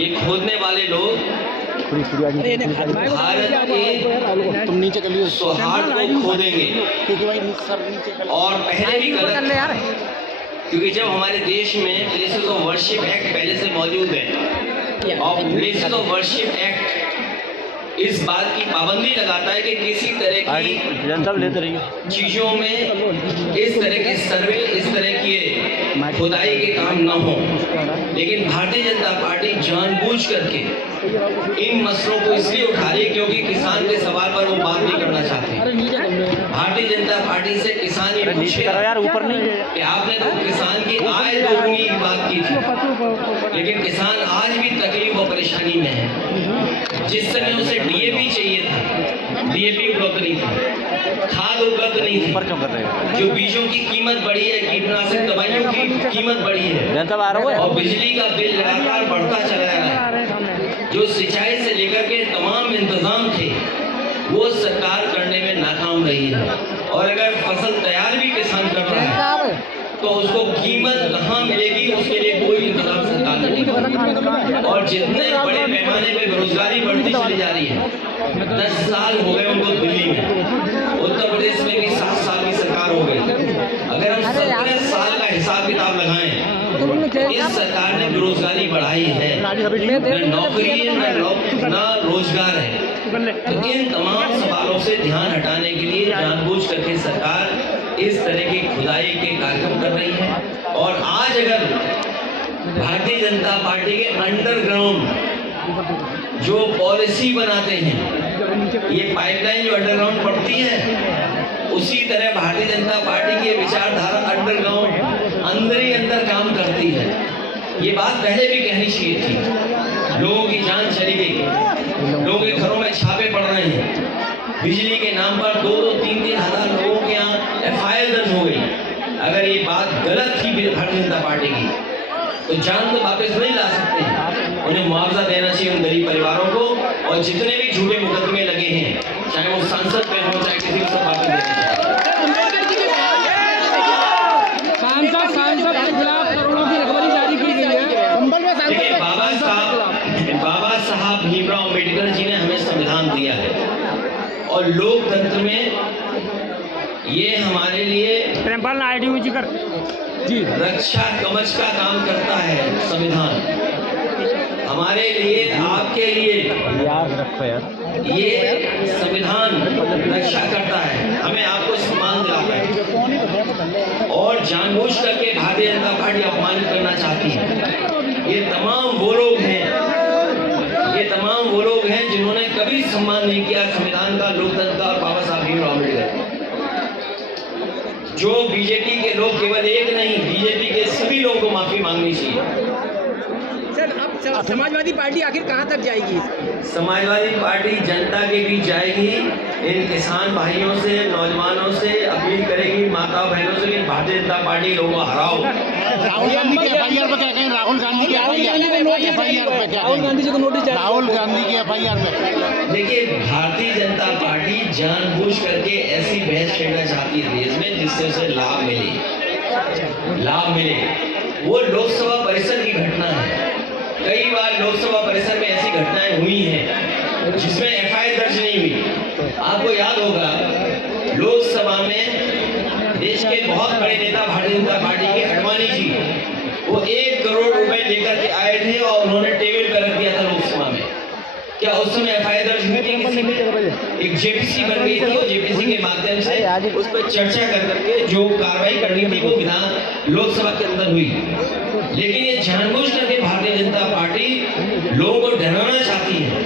ये खोदने वाले लोग भारत के सौहार्द को खोदेंगे। और पहले भी गलत, क्योंकि जब हमारे देश में प्लेसेस ऑफ वर्शिप एक्ट पहले से मौजूद है और प्लेसेस ऑफ वर्शिप एक्ट इस बात की पाबंदी लगाता है कि किसी तरह की चीज़ों में इस तरह के सर्वे, इस तरह की खुदाई के काम न हो। लेकिन भारतीय जनता पार्टी जानबूझ करके इन मसलों को इसलिए उठा रही है क्योंकि किसान के सवाल पर वो बात नहीं करना चाहते। भारतीय जनता पार्टी से किसान ये पूछे कि आपने तो किसान की आय दोगुनी की बात की थी, लेकिन किसान आज भी तकलीफ और परेशानी में है। जिस समय उसे डीएपी चाहिए था, डीएपी उपलब्ध नहीं था, खाद उपलब्ध नहीं थी, जो बीजों की कीमत बढ़ी है, कीटनाशक दवाइयों की कीमत बढ़ी है और बिजली का बिल लगातार बढ़ता चला जा रहा है। जो सिंचाई से लेकर के तमाम इंतजाम थे वो सरकार करने में नाकाम रही है। और अगर फसल तैयार भी किसान कर रहा है तो उसको कीमत कहाँ मिलेगी, उसके लिए कोई इंतजाम सरकार नहीं कर। और जितने बड़े पैमाने पे बेरोजगारी बढ़ती चली जा रही है, 10 साल हो गए उनको दिल्ली में, उत्तर प्रदेश में भी 7 साल की सरकार हो गई। अगर हम 17 साल का हिसाब किताब लगाएं तो इस सरकार ने बेरोजगारी बढ़ाई है, न नौकरी है न रोजगार है। तो इन तमाम सवालों से ध्यान हटाने के लिए जानबूझ करके सरकार इस तरह की खुदाई के कार्यक्रम कर रही है। और आज अगर भारतीय जनता पार्टी के अंडरग्राउंड जो पॉलिसी बनाते हैं, ये पाइपलाइन जो अंडरग्राउंड पड़ती है, उसी तरह भारतीय जनता पार्टी की विचारधारा अंडरग्राउंड अंदर ही अंदर काम करती है। ये बात पहले भी कहनी चाहिए थी। लोगों की जान चली गई, लोगों के घरों में छापे पड़ रहे हैं, बिजली के नाम पर 2-2, 3-3 हज़ार लोगों के यहाँ FIR दर्ज हो गई। अगर ये बात गलत थी भारतीय जनता पार्टी की तो जान तो वापस नहीं ला सकते। उन्हें मुआवजा देना चाहिए उन गरीब परिवारों को, और जितने भी झूठे मुकदमे लगे हैं, चाहे वो सांसद पे हो चाहे किसी को, सब वापस देना चाहिए। सांसद के खिलाफ करोड़ों की रिकवरी जारी की गई है। देखिए, बाबा साहब भीमराव अम्बेडकर जी ने हमें संविधान दिया है और लोकतंत्र में ये हमारे लिए रक्षा कवच का काम करता है। संविधान हमारे लिए, आपके लिए ये संविधान रक्षा करता है, हमें आपको सम्मान दिलाता है। और जानबूझ करके भारतीय जनता पार्टी अपमानित करना चाहती है। ये तमाम वो लोग हैं जिन्होंने कभी सम्मान नहीं किया संविधान का, लोकतंत्र का और बाबा साहब भीमराव अम्बेडकर। जो बीजेपी के लोग, केवल एक नहीं, बीजेपी के सभी लोगों को माफी मांगनी चाहिए। सर, अब समाजवादी पार्टी आखिर कहां तक जाएगी? समाजवादी पार्टी जनता के बीच जाएगी, इन किसान भाइयों से, नौजवानों से अपील करेगी, माता बहनों से कि भारतीय जनता पार्टी लोगों को हराओ। राहुल गांधी की FIR पे क्या कहें? राहुल गांधी की FIR पे क्या? राहुल गांधी जी को नोटिस, राहुल गांधी की FIR पे। देखिए, भारतीय जनता पार्टी जानबूझ करके ऐसी बहस छेड़ना चाहती है देश में जिससे उसे लाभ मिले। वो लोकसभा परिसर की घटना है। कई बार लोकसभा परिसर में ऐसी घटनाएं हुई हैं जिसमें FIR दर्ज नहीं हुई। आपको याद होगा, लोकसभा में देश के बहुत बड़े नेता भारतीय जनता पार्टी के अडवाणी जी, वो 1 करोड़ रुपए लेकर के आए थे और उन्होंने टेबल पर रख दिया था लोकसभा में। क्या उस समय FIR दर्ज हुई थी किसी में? एक JPC बन गई थी और JPC के माध्यम से उस पर चर्चा कर करके जो कार्रवाई करनी थी वो विधान लोकसभा के अंदर हुई। लेकिन ये जानबूझ करके भारतीय जनता पार्टी लोगों को डराना चाहती है।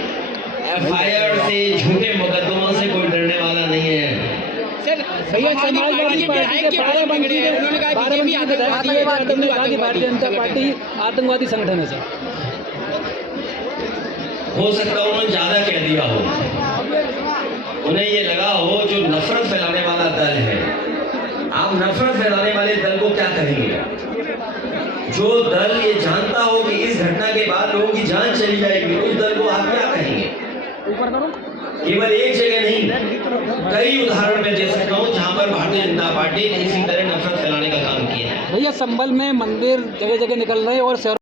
FIR से, झूठे मुकदमों से कोई डरने वाला नहीं है। सर, समाजवादी पार्टी के बारे में उन्होंने कहा कि भारतीय जनता पार्टी आतंकवादी संगठन है। सर, हो सकता है उन्होंने ज्यादा कह दिया हो, उन्हें ये लगा हो जो नफरत फैलाने वाला दल है। आप नफरत फैलाने वाले दल को क्या कहेंगे? जो दल ये जानता हो कि इस घटना के बाद लोगों की जान चली जाएगी, उस दल को आप क्या कहेंगे? केवल एक जगह नहीं, कई उदाहरण मैं दे सकता हूँ जहाँ पर भारतीय जनता पार्टी ने इसी तरह नफरत फैलाने का काम किया है। भैया, संभल में मंदिर जगह जगह निकल रहे हैं और